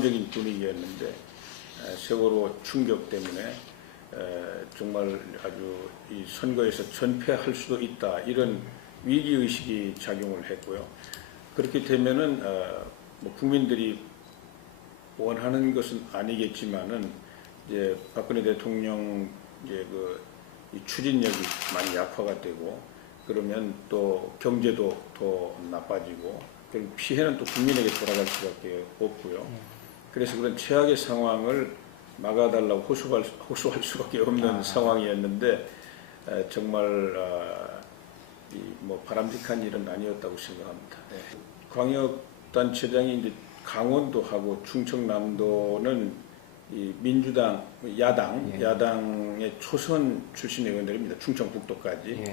적인 분위기였는데 세월호 충격 때문에 정말 아주 이 선거에서 전패할 수도 있다 이런 위기의식이 작용을 했고요. 그렇게 되면은 뭐 국민들이 원하는 것은 아니겠지만은 이제 박근혜 대통령 이제 이 추진력이 많이 약화가 되고 그러면 또 경제도 더 나빠지고 결국 피해는 또 국민에게 돌아갈 수밖에 없고요. 그래서 그런 최악의 상황을 막아달라고 호소할 수밖에 없는 상황이었는데 정말 뭐 바람직한 일은 아니었다고 생각합니다. 네. 광역단체장이 이제 강원도하고 충청남도는 이 민주당 야당의 초선 출신 의원들입니다. 충청북도까지.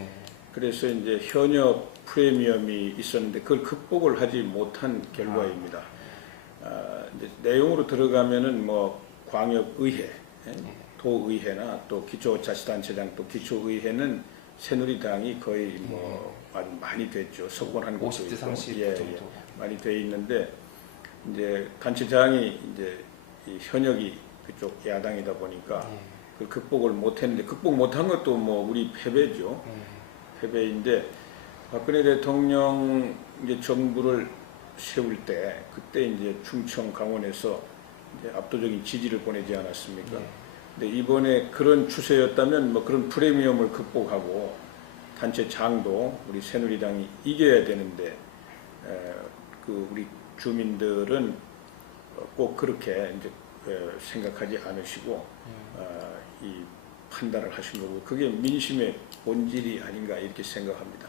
그래서 이제 현역 프리미엄이 있었는데 그걸 극복을 하지 못한 결과입니다. 이제 내용으로 들어가면은 뭐 광역의회, 도의회나 또 기초자치단체장 또 기초의회는 새누리당이 거의 뭐 아주 많이 됐죠. 석권한 곳도 50대 30 정도 많이 돼 있는데 이제 단체장이 이제 이 현역이 그쪽 야당이다 보니까 그걸 극복을 못했는데 극복 못한 것도 뭐 우리 패배죠. 패배인데 박근혜 대통령 이제 정부를 세울 때 그때 이제 충청 강원에서 이제 압도적인 지지를 보내지 않았습니까? 근데 이번에 그런 추세였다면 뭐 그런 프리미엄을 극복하고 단체장도 우리 새누리당이 이겨야 되는데 그 우리 주민들은 꼭 그렇게 이제 생각하지 않으시고 이 판단을 하신 거고 그게 민심의 본질이 아닌가 이렇게 생각합니다.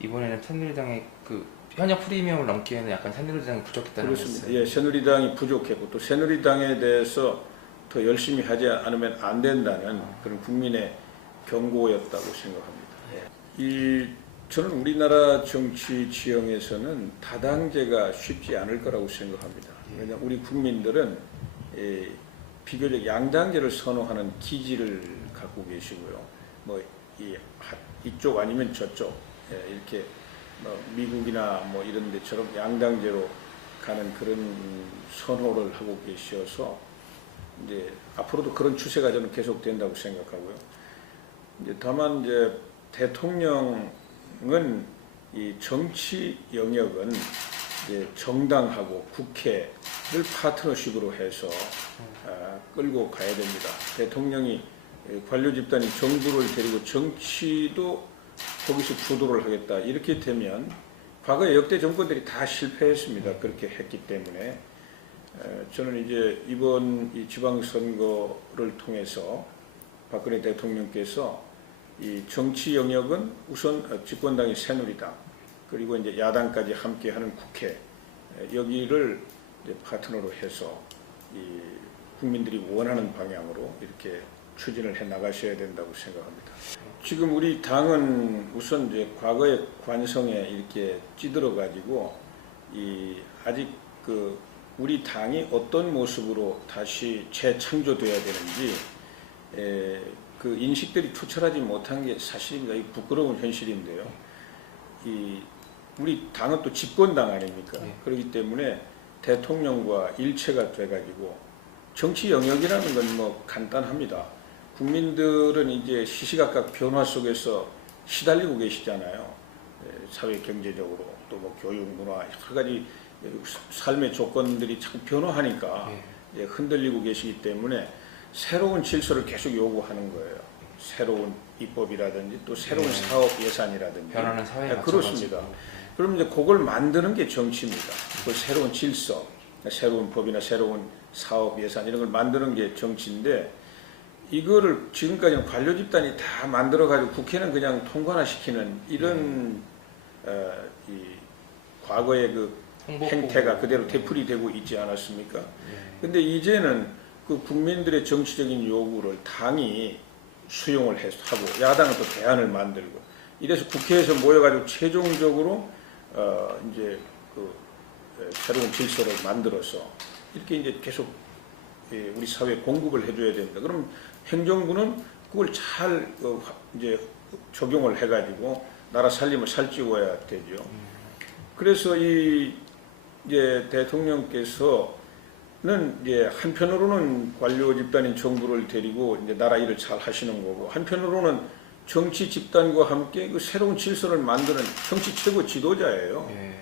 이번에는 새누리당의 그 현역 프리미엄을 넘기에는 약간 새누리당이 부족했다는 그렇습니다. 말씀. 새누리당이 부족했고 또 새누리당에 대해서 더 열심히 하지 않으면 안 된다는 그런 국민의 경고였다고 생각합니다. 저는 우리나라 정치 지형에서는 다당제가 쉽지 않을 거라고 생각합니다. 왜냐하면 우리 국민들은 비교적 양당제를 선호하는 기질을 갖고 계시고요. 뭐 이쪽 아니면 저쪽 이렇게 뭐 미국이나 뭐 이런 데처럼 양당제로 가는 그런 선호를 하고 계셔서 이제 앞으로도 그런 추세가 저는 계속된다고 생각하고요. 이제 다만 이제 대통령은 이 정치 영역은 이제 정당하고 국회를 파트너십으로 해서 끌고 가야 됩니다. 대통령이 관료 집단이 정부를 데리고 정치도 거기서 주도를 하겠다 이렇게 되면 과거에 역대 정권들이 다 실패했습니다. 그렇게 했기 때문에 저는 이제 이번 이 지방선거를 통해서 박근혜 대통령께서 이 정치 영역은 우선 집권당이 새누리당 그리고 이제 야당까지 함께하는 국회 여기를 이제 파트너로 해서 이 국민들이 원하는 방향으로 이렇게 추진을 해 나가셔야 된다고 생각합니다. 지금 우리 당은 우선 이제 과거의 관성에 이렇게 찌들어 가지고 아직 그 우리 당이 어떤 모습으로 다시 재창조돼야 되는지 그 인식들이 투철하지 못한 게 사실입니다. 이 부끄러운 현실인데요. 우리 당은 또 집권당 아닙니까? 그렇기 때문에 대통령과 일체가 돼가지고 정치 영역이라는 건 뭐 간단합니다. 국민들은 이제 시시각각 변화 속에서 시달리고 계시잖아요. 사회 경제적으로 또 뭐 교육, 문화 여러 가지 삶의 조건들이 자꾸 변화하니까 흔들리고 계시기 때문에 새로운 질서를 계속 요구하는 거예요. 새로운 입법이라든지 또 새로운 사업 예산이라든지 변하는 사회에 그렇습니다. 그럼 이제 그걸 만드는 게 정치입니다. 그 새로운 질서, 새로운 법이나 새로운 사업 예산 이런 걸 만드는 게 정치인데 이거를 지금까지는 관료 집단이 다 만들어가지고 국회는 그냥 통과나 시키는 이런 이 과거의 그 행태가 그대로 되풀이되고 있지 않았습니까? 근데 이제는 그 국민들의 정치적인 요구를 당이 수용을 하고 야당은 또 대안을 만들고 이래서 국회에서 모여가지고 최종적으로 이제 그 새로운 질서를 만들어서 이렇게 이제 계속 우리 사회에 공급을 해줘야 됩니다. 그럼 행정부는 그걸 잘 이제 적용을 해가지고 나라 살림을 살찌워야 되죠. 그래서 이제 대통령께서 이제 한편으로는 관료 집단인 정부를 데리고 이제 나라 일을 잘 하시는 거고, 한편으로는 정치 집단과 함께 그 새로운 질서를 만드는 정치 최고 지도자예요. 예.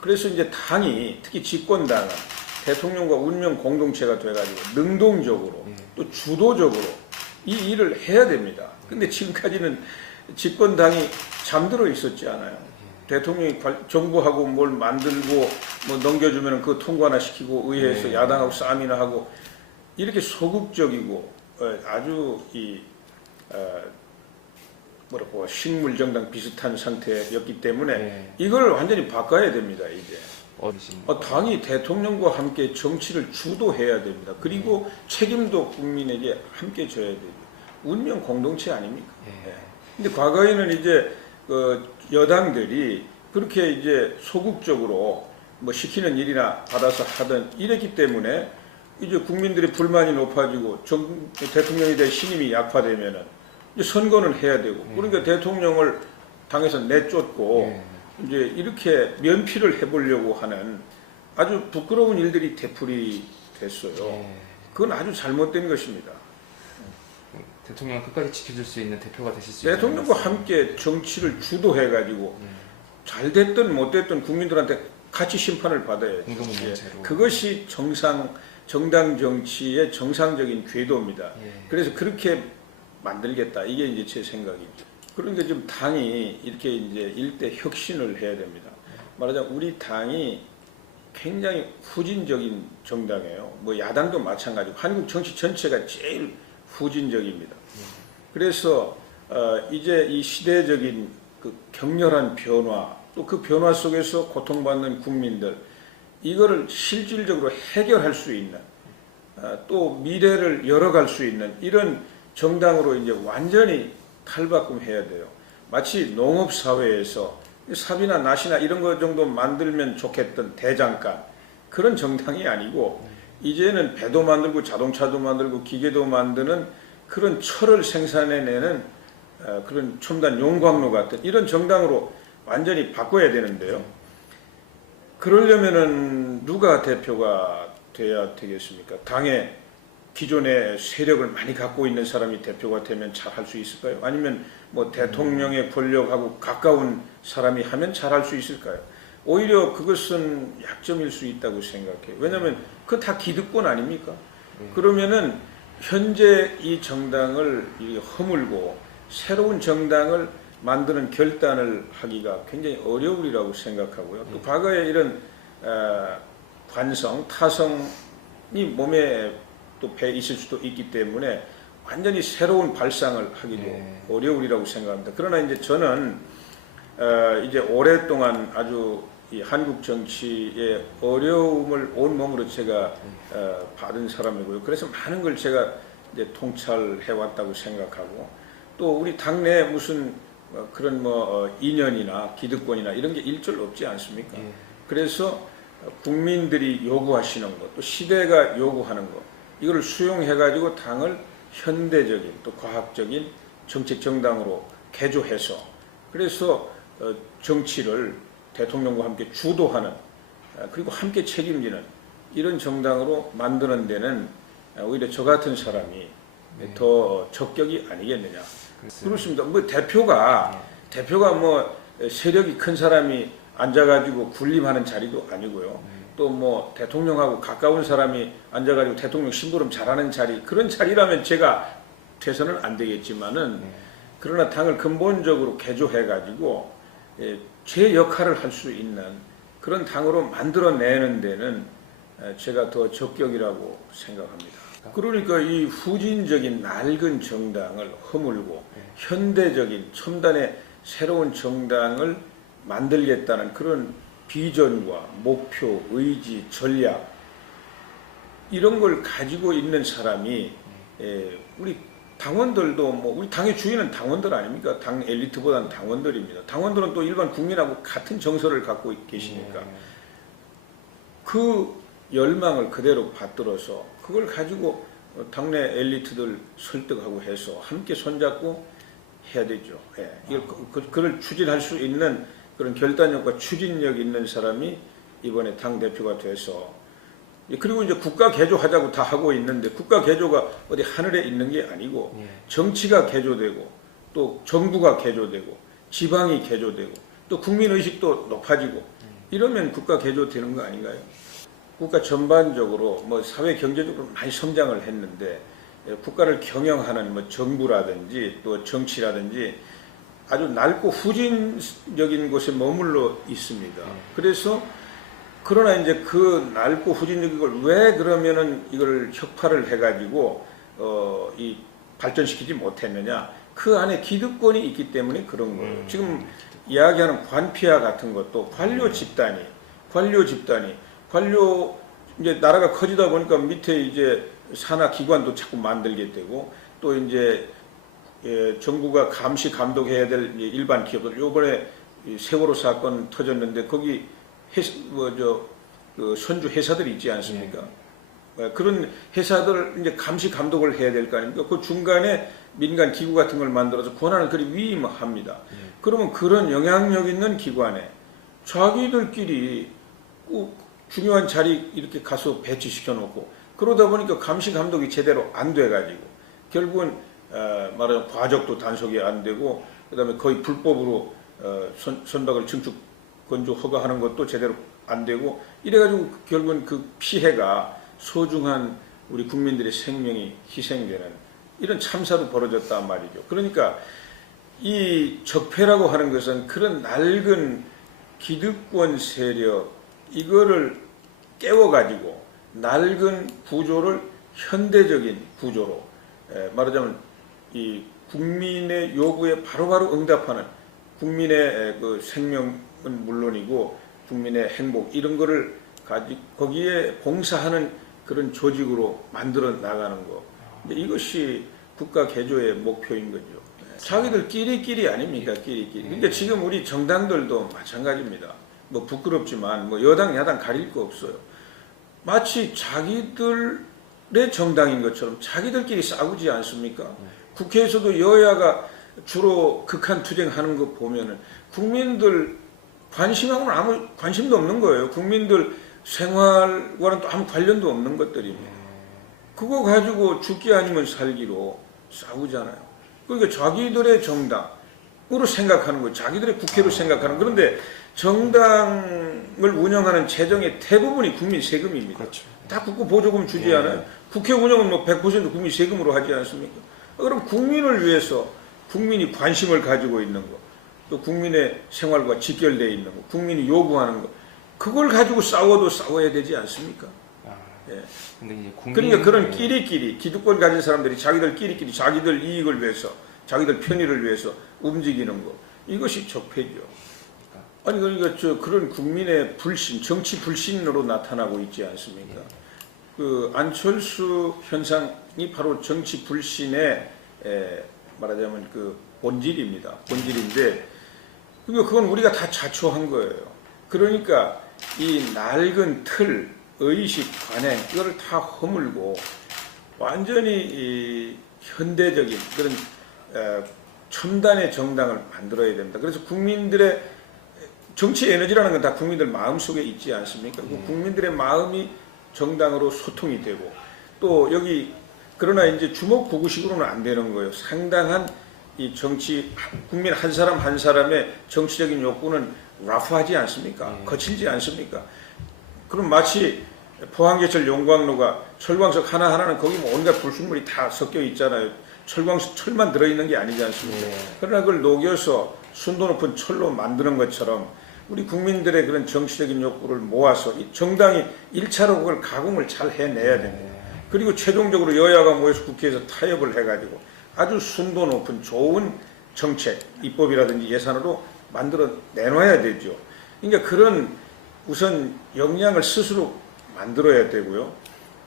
그래서 이제 당이, 특히 집권당은 대통령과 운명 공동체가 돼가지고 능동적으로 또 주도적으로 이 일을 해야 됩니다. 근데 지금까지는 집권당이 잠들어 있었지 않아요. 대통령이 정부하고 뭘 만들고 뭐 넘겨주면 그거 통과나 시키고 의회에서 야당하고 싸움이나 하고 이렇게 소극적이고 아주 뭐라고 식물정당 비슷한 상태였기 때문에 이걸 완전히 바꿔야 됩니다. 이제 당이 대통령과 함께 정치를 주도해야 됩니다. 그리고 책임도 국민에게 함께 져야 되죠. 운명 공동체 아닙니까? 근데 과거에는 이제 여당들이 그렇게 이제 소극적으로 뭐 시키는 일이나 받아서 하던 이랬기 때문에 이제 국민들의 불만이 높아지고 대통령에 대한 신임이 약화되면은 이제 선거는 해야 되고 그러니까 대통령을 당에서 내쫓고 이제 이렇게 면피를 해보려고 하는 아주 부끄러운 일들이 되풀이 됐어요. 그건 아주 잘못된 것입니다. 대통령 끝까지 지켜줄 수 있는 대표가 되실 수 있는 대통령과 함께 정치를 주도해가지고 잘 됐든 못 됐든 국민들한테 같이 심판을 받아야죠. 그것이 정당 정치의 정상적인 궤도입니다. 그래서 그렇게 만들겠다. 이게 이제 제 생각이죠. 그런데 지금 당이 이렇게 이제 일대 혁신을 해야 됩니다. 말하자면 우리 당이 굉장히 후진적인 정당이에요. 뭐 야당도 마찬가지고 한국 정치 전체가 제일 후진적입니다. 그래서 이제 이 시대적인 그 격렬한 변화, 또 그 변화 속에서 고통받는 국민들, 이거를 실질적으로 해결할 수 있는, 또 미래를 열어갈 수 있는 이런 정당으로 이제 완전히 탈바꿈해야 돼요. 마치 농업사회에서 삽이나 낫이나 이런 거 정도 만들면 좋겠던 대장간, 그런 정당이 아니고 이제는 배도 만들고 자동차도 만들고 기계도 만드는 그런 철을 생산해내는 그런 첨단 용광로 같은 이런 정당으로 완전히 바꿔야 되는데요. 그러려면은 누가 대표가 돼야 되겠습니까? 당의 기존의 세력을 많이 갖고 있는 사람이 대표가 되면 잘 할 수 있을까요? 아니면 뭐 대통령의 권력하고 가까운 사람이 하면 잘 할 수 있을까요? 오히려 그것은 약점일 수 있다고 생각해요. 왜냐하면 그거 다 기득권 아닙니까? 그러면은 현재 이 정당을 허물고 새로운 정당을 만드는 결단을 하기가 굉장히 어려우리라고 생각하고요. 또 과거에 이런 관성, 타성이 몸에 또 배 있을 수도 있기 때문에 완전히 새로운 발상을 하기도 어려우리라고 생각합니다. 그러나 이제 저는 이제 오랫동안 아주 이 한국 정치의 어려움을 온몸으로 제가 받은 사람이고요. 그래서 많은 걸 제가 이제 통찰해 왔다고 생각하고, 또 우리 당내 무슨 그런 뭐 인연이나 기득권이나 이런 게 일절 없지 않습니까? 그래서 국민들이 요구하시는 것, 또 시대가 요구하는 것, 이거를 수용해 가지고 당을 현대적인 또 과학적인 정책 정당으로 개조해서, 그래서 정치를 대통령과 함께 주도하는, 그리고 함께 책임지는 이런 정당으로 만드는 데는 오히려 저 같은 사람이 더 적격이 아니겠느냐. 그렇습니다. 뭐 대표가 뭐 세력이 큰 사람이 앉아가지고 군림하는 자리도 아니고요. 또 뭐 대통령하고 가까운 사람이 앉아가지고 대통령 심부름 잘하는 자리, 그런 자리라면 제가 돼서는 안 되겠지만은, 그러나 당을 근본적으로 개조해가지고 제 역할을 할 수 있는 그런 당으로 만들어내는 데는 제가 더 적격이라고 생각합니다. 그러니까 이 후진적인 낡은 정당을 허물고 현대적인 첨단의 새로운 정당을 만들겠다는 그런 비전과 목표, 의지, 전략, 이런 걸 가지고 있는 사람이 우리 당원들도, 뭐 우리 당의 주인은 당원들 아닙니까? 당 엘리트보다는 당원들입니다. 당원들은 또 일반 국민하고 같은 정서를 갖고 계시니까 그 열망을 그대로 받들어서 그걸 가지고 당내 엘리트들 설득하고 해서 함께 손잡고 해야 되죠. 그걸 추진할 수 있는 그런 결단력과 추진력 있는 사람이 이번에 당 대표가 돼서 그리고 이제 국가 개조하자고 다 하고 있는데 국가 개조가 어디 하늘에 있는 게 아니고 예. 정치가 개조되고 또 정부가 개조되고 지방이 개조되고 또 국민의식도 높아지고 이러면 국가 개조되는 거 아닌가요? 국가 전반적으로 뭐 사회 경제적으로 많이 성장을 했는데 국가를 경영하는 뭐 정부라든지 또 정치라든지 아주 낡고 후진적인 곳에 머물러 있습니다. 그래서 그러나 이제 그 낡고 후진적인 걸 왜 그러면은 이걸 혁파를 해가지고 이 발전시키지 못했느냐? 그 안에 기득권이 있기 때문에 그런 거예요. 지금 이야기하는 관피아 같은 것도 관료 집단이 이제 나라가 커지다 보니까 밑에 이제 산하 기관도 자꾸 만들게 되고 또 이제 정부가 감시 감독해야 될 일반 기업들 요번에 세월호 사건 터졌는데 거기 그 선주 회사들이 있지 않습니까? 그런 회사들 이제 감시 감독을 해야 될 거 아닙니까? 그 중간에 민간 기구 같은 걸 만들어서 권한을 그리 위임합니다. 그러면 그런 영향력 있는 기관에 자기들끼리 꼭 중요한 자리 이렇게 가서 배치시켜 놓고 그러다 보니까 감시 감독이 제대로 안 돼가지고 결국은 말하자면 과적도 단속이 안 되고 그다음에 거의 불법으로 선박을 증축 건조 허가하는 것도 제대로 안 되고 이래가지고 결국은 그 피해가 소중한 우리 국민들의 생명이 희생되는 이런 참사도 벌어졌단 말이죠. 그러니까 이 적폐라고 하는 것은 그런 낡은 기득권 세력 이거를 깨워가지고 낡은 구조를 현대적인 구조로 말하자면 이 국민의 요구에 바로바로 응답하는 국민의 그 생명은 물론이고 국민의 행복 이런 거를 거기에 봉사하는 그런 조직으로 만들어 나가는 거. 이것이 국가 개조의 목표인 거죠. 자기들끼리 아닙니까? 끼리끼리. 근데 지금 우리 정당들도 마찬가지입니다. 뭐 부끄럽지만 뭐 여당 야당 가릴 거 없어요. 마치 자기들의 정당인 것처럼 자기들끼리 싸우지 않습니까? 국회에서도 여야가 주로 극한 투쟁하는 거 보면은 국민들 관심하고는 아무 관심도 없는 거예요. 국민들 생활과는 또 아무 관련도 없는 것들입니다. 그거 가지고 죽기 아니면 살기로 싸우잖아요. 그러니까 자기들의 정당으로 생각하는 거예요. 자기들의 국회로 생각하는. 그런데 정당을 운영하는 재정의 대부분이 국민 세금입니다. 그렇죠. 다 국고 보조금 주지 않아요. 국회 운영은 뭐 100% 국민 세금으로 하지 않습니까? 그럼 국민을 위해서 국민이 관심을 가지고 있는 거, 또 국민의 생활과 직결되어 있는 거, 국민이 요구하는 거, 그걸 가지고 싸워도 싸워야 되지 않습니까? 예. 근데 이제 그러니까 그런 끼리끼리 기득권 가진 사람들이 자기들끼리 자기들 이익을 위해서, 자기들 편의를 위해서 움직이는 거, 이것이 적폐죠. 아니 그러니까 그런 국민의 불신, 정치 불신으로 나타나고 있지 않습니까? 그 안철수 현상이 바로 정치 불신의 말하자면 그 본질입니다. 본질인데 그건 우리가 다 자초한 거예요. 그러니까 이 낡은 틀, 의식, 관행 이거를 다 허물고 완전히 이 현대적인 그런 첨단의 정당을 만들어야 됩니다. 그래서 국민들의 정치 에너지라는 건 다 국민들 마음속에 있지 않습니까? 그 국민들의 마음이 정당으로 소통이 되고 또 여기 그러나 이제 주먹구구식으로는 안 되는 거예요. 상당한 이 정치 국민 한 사람 한 사람의 정치적인 욕구는 라프하지 않습니까? 거칠지 않습니까? 그럼 마치 포항제철 용광로가 철광석 하나하나는 거기 뭐 온갖 불순물이 다 섞여 있잖아요. 철만 들어있는 게 아니지 않습니까? 그러나 그걸 녹여서 순도 높은 철로 만드는 것처럼 우리 국민들의 그런 정치적인 욕구를 모아서 이 정당이 1차로 그걸 가공을 잘 해내야 됩니다. 그리고 최종적으로 여야가 모여서 국회에서 타협을 해가지고 아주 순도 높은 좋은 정책, 입법이라든지 예산으로 만들어 내놔야 되죠. 그러니까 그런 우선 역량을 스스로 만들어야 되고요.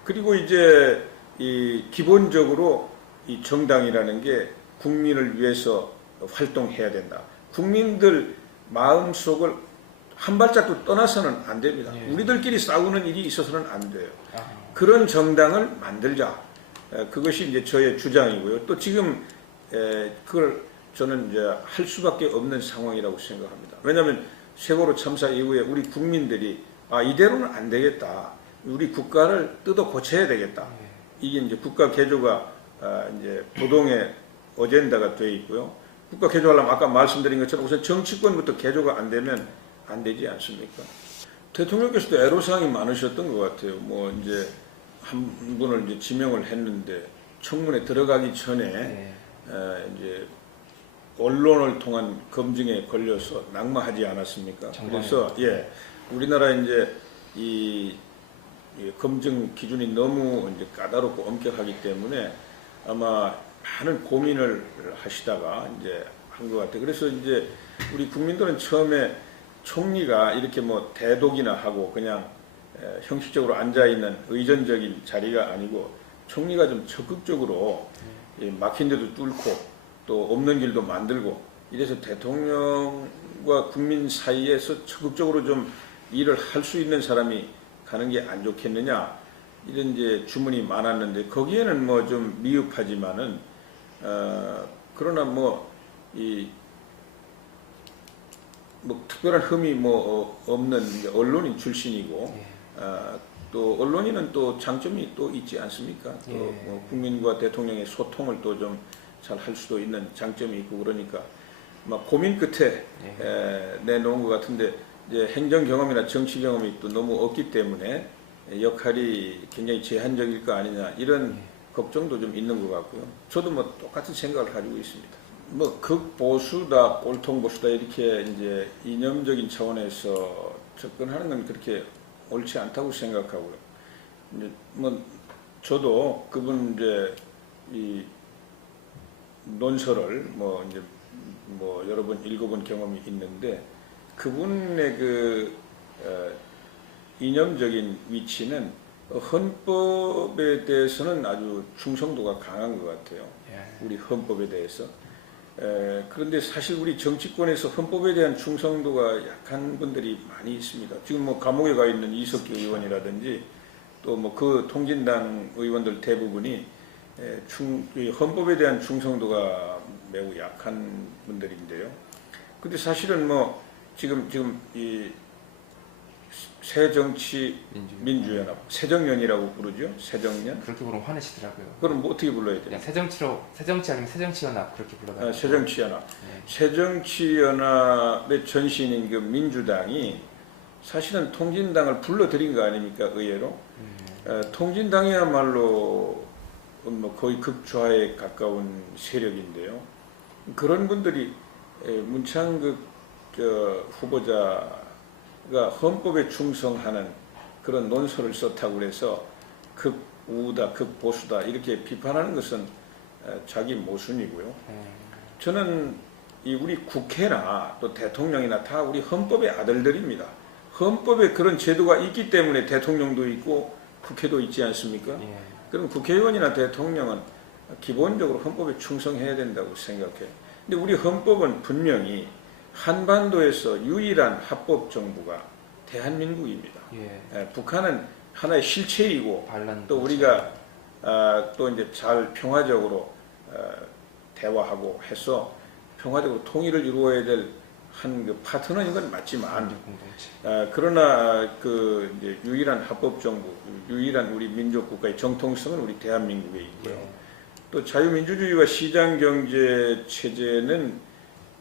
그리고 이제 이 기본적으로 이 정당이라는 게 국민을 위해서 활동해야 된다. 국민들 마음속을 한 발짝도 떠나서는 안 됩니다. 우리들끼리 싸우는 일이 있어서는 안 돼요. 그런 정당을 만들자. 그것이 이제 저의 주장이고요. 또 지금 그걸 저는 이제 할 수밖에 없는 상황이라고 생각합니다. 왜냐하면 세월호 참사 이후에 우리 국민들이 이대로는 안 되겠다. 우리 국가를 뜯어 고쳐야 되겠다. 이게 이제 국가 개조가 이제 부동의 어젠다가 돼 있고요. 국가 개조하려면 아까 말씀드린 것처럼 우선 정치권부터 개조가 안 되면 안 되지 않습니까? 대통령께서도 애로사항이 많으셨던 것 같아요. 뭐 이제 한 분을 이제 지명을 했는데 청문회 들어가기 전에 이제 언론을 통한 검증에 걸려서 낙마하지 않았습니까? 그래서 우리나라 이제 이 검증 기준이 너무 이제 까다롭고 엄격하기 때문에 아마 많은 고민을 하시다가 이제 한 것 같아요. 그래서 이제 우리 국민들은 처음에 총리가 이렇게 뭐 대독이나 하고 그냥 형식적으로 앉아 있는 의전적인 자리가 아니고 총리가 좀 적극적으로 막힌 데도 뚫고 또 없는 길도 만들고 이래서 대통령과 국민 사이에서 적극적으로 좀 일을 할 수 있는 사람이 가는 게 안 좋겠느냐 이런 이제 주문이 많았는데 거기에는 뭐 좀 미흡하지만은 그러나 뭐 특별한 흠이 뭐 없는 언론인 출신이고 또 언론인은 또 장점이 또 있지 않습니까? 또 뭐 국민과 대통령의 소통을 또 좀 잘 할 수도 있는 장점이 있고 그러니까 막 고민 끝에 내놓은 것 같은데 이제 행정 경험이나 정치 경험이 또 너무 없기 때문에 역할이 굉장히 제한적일 거 아니냐 이런 걱정도 좀 있는 것 같고요. 저도 뭐 똑같은 생각을 가지고 있습니다. 뭐 극보수다, 꼴통보수다 이렇게 이제 이념적인 차원에서 접근하는 건 그렇게 옳지 않다고 생각하고요. 이제 뭐 저도 그분 이제 이 논설을 뭐 이제 뭐 여러 번 읽어본 경험이 있는데 그분의 그 이념적인 위치는 헌법에 대해서는 아주 충성도가 강한 것 같아요. 우리 헌법에 대해서. 그런데 사실 우리 정치권에서 헌법에 대한 충성도가 약한 분들이 많이 있습니다. 지금 뭐 감옥에 가 있는 이석기 의원이라든지 또 뭐 그 통진당 의원들 대부분이 헌법에 대한 충성도가 매우 약한 분들인데요. 근데 사실은 뭐 지금 이 새정치민주연합, 새정연이라고 부르죠. 새정연. 그렇게 부르면 화내시더라고요. 그럼 뭐 어떻게 불러야 돼요? 그냥 새정치 아니면 새정치연합 그렇게 불러요. 새정치연합. 새정치연합의 전신인 그 민주당이 사실은 통진당을 불러들인 거 아닙니까? 의외로. 통진당이야말로 뭐 거의 극좌에 가까운 세력인데요. 그런 분들이 문창극 후보자가 헌법에 충성하는 그런 논설을 썼다고 그래서 극우다, 극보수다 이렇게 비판하는 것은 자기 모순이고요. 저는 이 우리 국회나 또 대통령이나 다 우리 헌법의 아들들입니다. 헌법에 그런 제도가 있기 때문에 대통령도 있고 국회도 있지 않습니까? 그럼 국회의원이나 대통령은 기본적으로 헌법에 충성해야 된다고 생각해요. 근데 우리 헌법은 분명히 한반도에서 유일한 합법 정부가 대한민국입니다. 북한은 하나의 실체이고 또 우리가 또 이제 잘 평화적으로 대화하고 해서 평화적으로 통일을 이루어야 될 한 그 파트너인 건 맞지만 그러나 그 이제 유일한 합법 정부, 유일한 우리 민족 국가의 정통성은 우리 대한민국에 있고요. 또 자유민주주의와 시장경제 체제는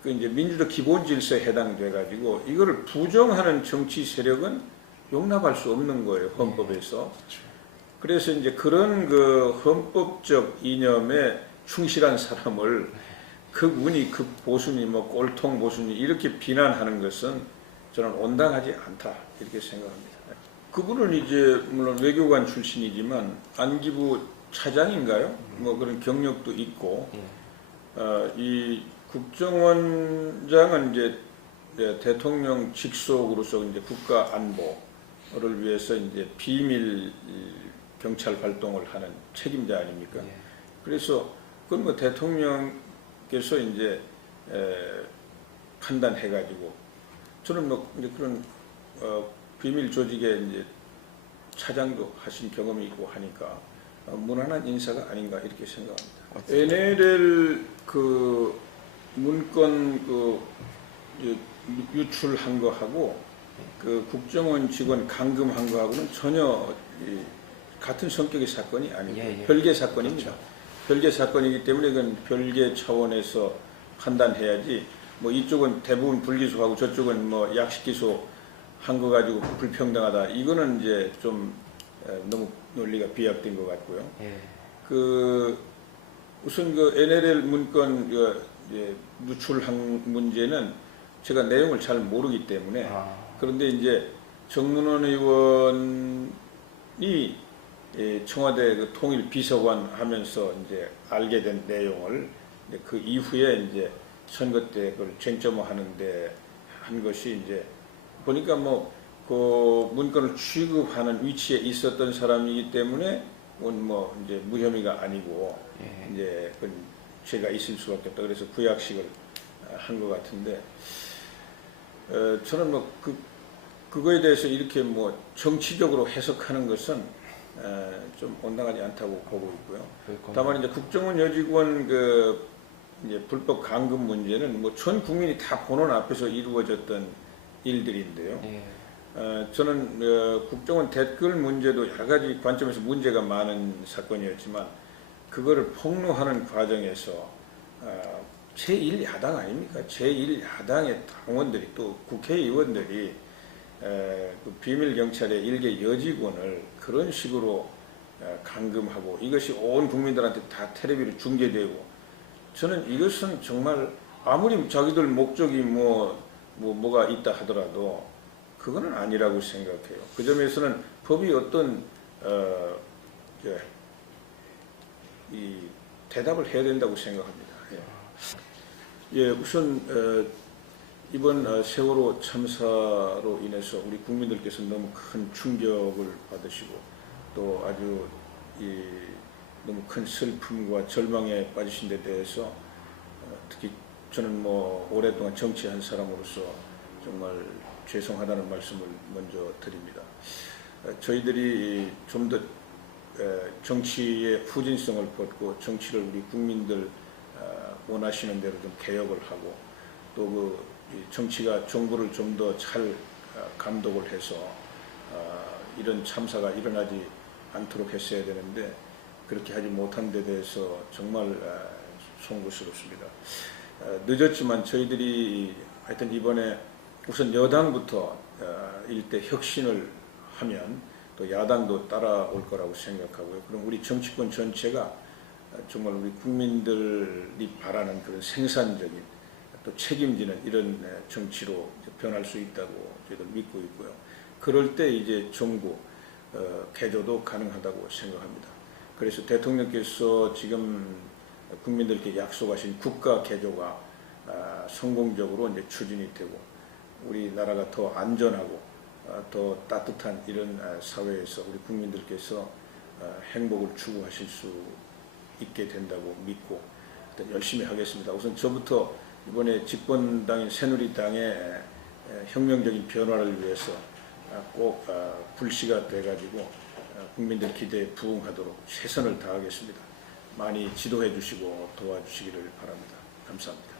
그 이제 민주적 기본 질서에 해당돼 가지고 이거를 부정하는 정치 세력은 용납할 수 없는 거예요, 헌법에서. 그래서 이제 그런 그 헌법적 이념에 충실한 사람을 극운이, 극보수니, 뭐 꼴통 보수니 이렇게 비난하는 것은 저는 온당하지 않다 이렇게 생각합니다. 그분은 이제 물론 외교관 출신이지만 안기부 차장인가요? 뭐 그런 경력도 있고 이 국정원장은 이제 대통령 직속으로서 이제 국가 안보를 위해서 이제 비밀 경찰 활동을 하는 책임자 아닙니까? 그래서 그건 뭐 대통령께서 이제 판단해가지고 저는 뭐 이제 그런 비밀 조직의 이제 차장도 하신 경험이 있고 하니까 무난한 인사가 아닌가 이렇게 생각합니다. NLL 그 문건 그 유출한 거하고 그 국정원 직원 감금한 거하고는 전혀 같은 성격의 사건이 아니고 예, 예. 별개 사건입니다. 그렇죠. 별개 사건이기 때문에 이건 별개 차원에서 판단해야지 뭐 이쪽은 대부분 불기소하고 저쪽은 뭐 약식기소 한 거 가지고 불평등하다. 이거는 이제 좀 너무 논리가 비약된 것 같고요. 예. 그 우선 그 NLL 문건 누출한 문제는 제가 내용을 잘 모르기 때문에 그런데 이제 정문원 의원이 청와대 그 통일 비서관 하면서 이제 알게 된 내용을 그 이후에 이제 선거 때 그걸 쟁점화하는데 한 것이 이제 보니까 뭐 그 문건을 취급하는 위치에 있었던 사람이기 때문에 뭐 이제 무혐의가 아니고 예. 이제 그 죄가 있을 수밖에 없다. 그래서 구약식을 한 것 같은데 저는 뭐 그거에 대해서 이렇게 뭐 정치적으로 해석하는 것은 좀 온당하지 않다고 보고 있고요. 다만 이제 국정원 여직원 그 이제 불법 감금 문제는 뭐 전 국민이 다 보는 앞에서 이루어졌던 일들인데요. 예. 저는 국정원 댓글 문제도 여러 가지 관점에서 문제가 많은 사건이었지만 그거를 폭로하는 과정에서 제1야당 아닙니까? 제1야당의 당원들이 또 국회의원들이 그 비밀경찰의 일개 여직원을 그런 식으로 감금하고 이것이 온 국민들한테 다 텔레비로 중계되고 저는 이것은 정말 아무리 자기들 목적이 뭐가 있다 하더라도 그거는 아니라고 생각해요. 그 점에서는 법이 어떤 이 대답을 해야 된다고 생각합니다. 예, 우선 이번 세월호 참사로 인해서 우리 국민들께서 너무 큰 충격을 받으시고 또 아주 너무 큰 슬픔과 절망에 빠지신 데 대해서 특히 저는 뭐 오랫동안 정치한 사람으로서 정말 죄송하다는 말씀을 먼저 드립니다. 저희들이 좀 더 정치의 후진성을 벗고 정치를 우리 국민들 원하시는 대로 좀 개혁을 하고 또 그 정치가 정부를 좀 더 잘 감독을 해서 이런 참사가 일어나지 않도록 했어야 되는데 그렇게 하지 못한 데 대해서 정말 송구스럽습니다. 늦었지만 저희들이 하여튼 이번에 우선 여당부터 일대 혁신을 하면 또 야당도 따라올 거라고 생각하고요. 그럼 우리 정치권 전체가 정말 우리 국민들이 바라는 그런 생산적인 또 책임지는 이런 정치로 변할 수 있다고 저희도 믿고 있고요. 그럴 때 이제 정부 개조도 가능하다고 생각합니다. 그래서 대통령께서 지금 국민들께 약속하신 국가 개조가 성공적으로 이제 추진이 되고 우리나라가 더 안전하고 더 따뜻한 이런 사회에서 우리 국민들께서 행복을 추구하실 수 있게 된다고 믿고 열심히 하겠습니다. 우선 저부터 이번에 집권당인 새누리당의 혁명적인 변화를 위해서 꼭 불씨가 돼가지고 국민들 기대에 부응하도록 최선을 다하겠습니다. 많이 지도해 주시고 도와주시기를 바랍니다. 감사합니다.